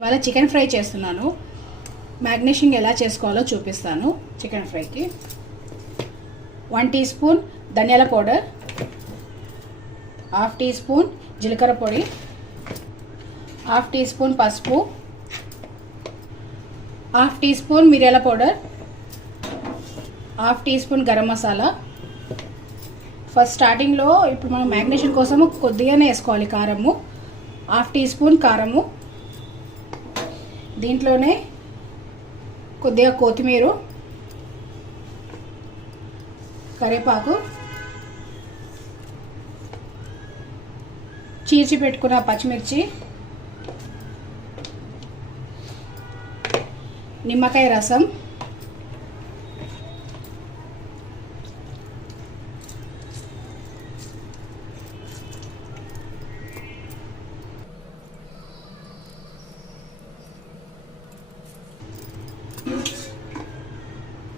ఇవాళ chicken fry చేస్తున్నాను. మ్యాగ్నేషింగ్ ఎలా చేసుకోవాలో చూపిస్తాను. చికెన్ ఫ్రైకి 1 టీ స్పూన్ ధనియాల పౌడర్, 1/2 టీ స్పూన్ జీలకర్ర పొడి, 1/2 టీ స్పూన్ పసుపు, 1/2 టీ స్పూన్ మిరియాల powder, 1/2 teaspoon garam masala. First స్టార్టింగ్లో ఇప్పుడు మనం మ్యాగ్నేషన్ కోసము కొద్దిగానే వేసుకోవాలి కారము. 1/2 టీ స్పూన్ కారము, దీంట్లోనే కొద్దిగా కొత్తిమీర, కరివేపాకు, చీల్చి పెట్టుకున్న పచ్చిమిర్చి, నిమ్మకాయ రసం,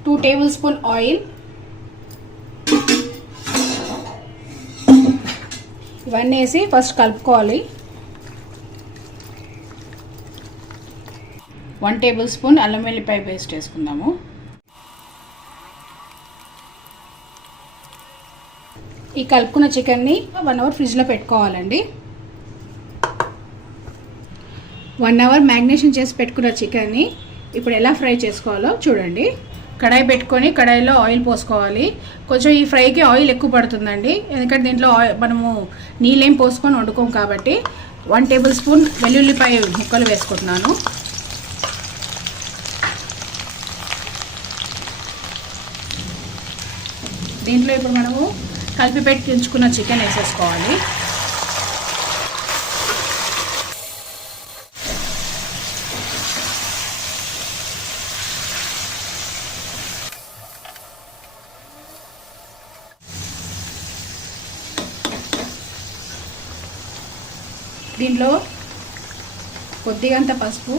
టూ టేబుల్ స్పూన్ ఆయిల్. ఇవన్నీ వేసి ఫస్ట్ కలుపుకోవాలి. 1 టేబుల్ స్పూన్ అల్లం వెల్లిపాయ పేస్ట్ వేసుకుందాము. ఈ కలుపుకున్న చికెన్ని 1 అవర్ ఫ్రిడ్జ్లో పెట్టుకోవాలండి. 1 అవర్ మ్యాగ్నేషన్ చేసి పెట్టుకున్న చికెన్ని ఇప్పుడు ఎలా ఫ్రై చేసుకోవాలో చూడండి. కడాయి పెట్టుకొని కడాయిలో ఆయిల్ పోసుకోవాలి. కొంచెం ఈ ఫ్రైకి ఆయిల్ ఎక్కువ పడుతుందండి, ఎందుకంటే దీంట్లో మనము నీళ్ళేం పోసుకొని వండుకోం కాబట్టి. 1 టేబుల్ స్పూన్ వెల్లుల్లిపాయ ముక్కలు వేసుకుంటున్నాను. దీంట్లో ఇప్పుడు మనము కలిపి పెట్టి ఉంచుకున్న చికెన్ వేసేసుకోవాలి. దీంట్లో కొద్దిగంత పసుపు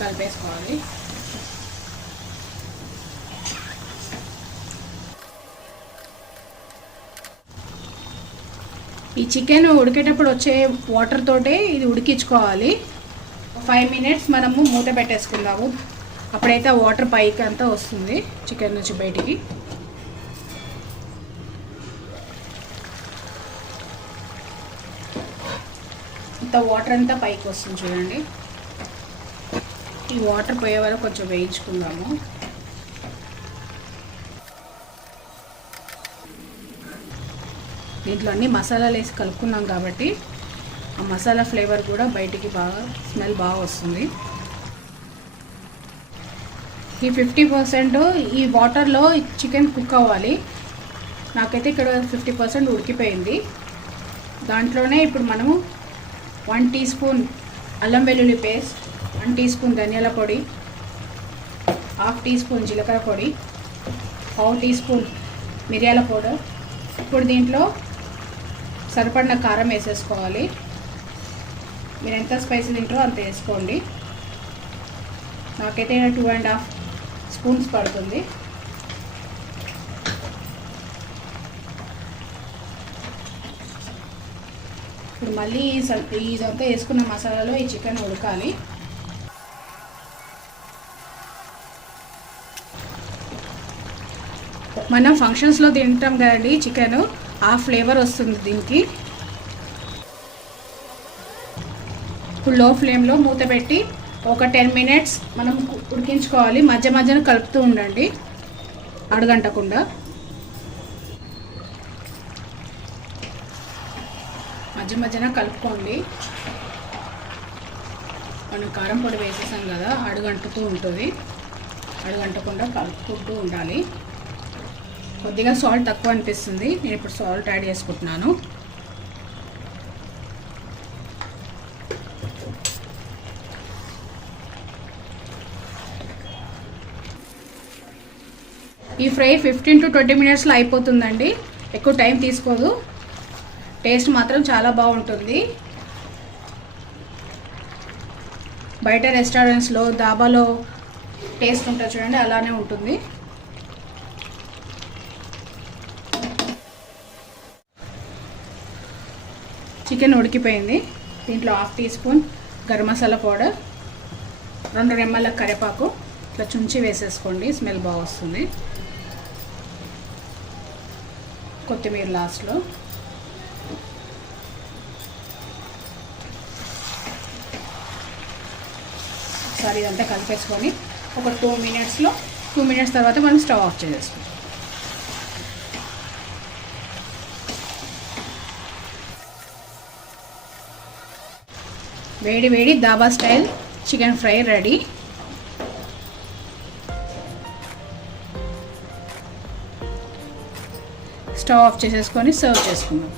కలిపేసుకోవాలి. ఈ చికెన్ ఉడికేటప్పుడు వచ్చే వాటర్ తోటే ఇది ఉడికించుకోవాలి. 5 మినిట్స్ మనము మూత పెట్టేసుకుందాము. అప్పుడైతే ఆ వాటర్ పైకి అంతా వస్తుంది చికెన్ నుంచి బయటికి. వాటర్ అంతా పైకి వస్తుంది చూడండి. ఈ వాటర్ పోయే వరకు కొంచెం వేయించుకుందాము. దీంట్లో అన్ని మసాలాలు వేసి కలుపుకున్నాం కాబట్టి ఆ మసాలా ఫ్లేవర్ కూడా బయటికి బాగా స్మెల్ బాగా వస్తుంది. ఈ 50% ఈ వాటర్లో చికెన్ కుక్ అవ్వాలి. నాకైతే ఇక్కడ 50% ఉడికిపోయింది. దాంట్లోనే ఇప్పుడు మనము 1 టీ స్పూన్ అల్లం వెల్లుల్లి పేస్ట్, 1 టీ స్పూన్ ధనియాల పొడి, 1/2 టీ స్పూన్ జీలకర్ర పొడి, 1/2 టీ స్పూన్ మిరియాల పౌడర్. ఇప్పుడు దీంట్లో సరిపడిన కారం వేసేసుకోవాలి. మీరు ఎంత స్పైసీ తింటారో అంత వేసుకోండి. నాకైతే 2.5 స్పూన్స్ పడుతుంది. ఇప్పుడు మళ్ళీ ఇదంతా వేసుకున్న మసాలాలో ఈ చికెన్ ఉడకాలి. మనం ఫంక్షన్స్లో తింటాం కదండి చికెన్, ఆ ఫ్లేవర్ వస్తుంది దీనికి. ఇప్పుడు లో ఫ్లేమ్లో మూత పెట్టి ఒక 10 మినిట్స్ మనం ఉడికించుకోవాలి. మధ్య మధ్యన కలుపుతూ ఉండండి అడుగంటకుండా. మధ్య మధ్యన కలుపుకోండి. మనం కారం పొడి వేసేసాం కదా, అడుగంటుతూ ఉంటుంది. అడుగంటకుండా కలుపుకుంటూ ఉండాలి. కొద్దిగా సాల్ట్ తక్కువ అనిపిస్తుంది, నేను ఇప్పుడు సాల్ట్ యాడ్ చేసుకుంటున్నాను. ఈ ఫ్రై 15 to 20 మినిట్స్లో అయిపోతుందండి. ఎక్కువ టైం తీసుకోదు. టేస్ట్ మాత్రం చాలా బాగుంటుంది. బయట రెస్టారెంట్స్లో దాబాలో టేస్ట్ ఉంటుంది చూడండి, అలానే ఉంటుంది. చికెన్ ఉడికిపోయింది. దీంట్లో 1/2 teaspoon garam masala powder, 2 రెమ్మల కరివేపాకు ఇట్లా చుంచి వేసేసుకోండి, స్మెల్ బాగా వస్తుంది. కొత్తిమీర లాస్ట్లో. ఒకసారి ఇదంతా కలిపేసుకొని ఒక 2 మినిట్స్ తర్వాత మనం స్టవ్ ఆఫ్ చేసేస్తాం. వేడి వేడి dhaba style chicken fry ready. Stove off చేసేసుకొని సర్వ్ చేసుకుందాం.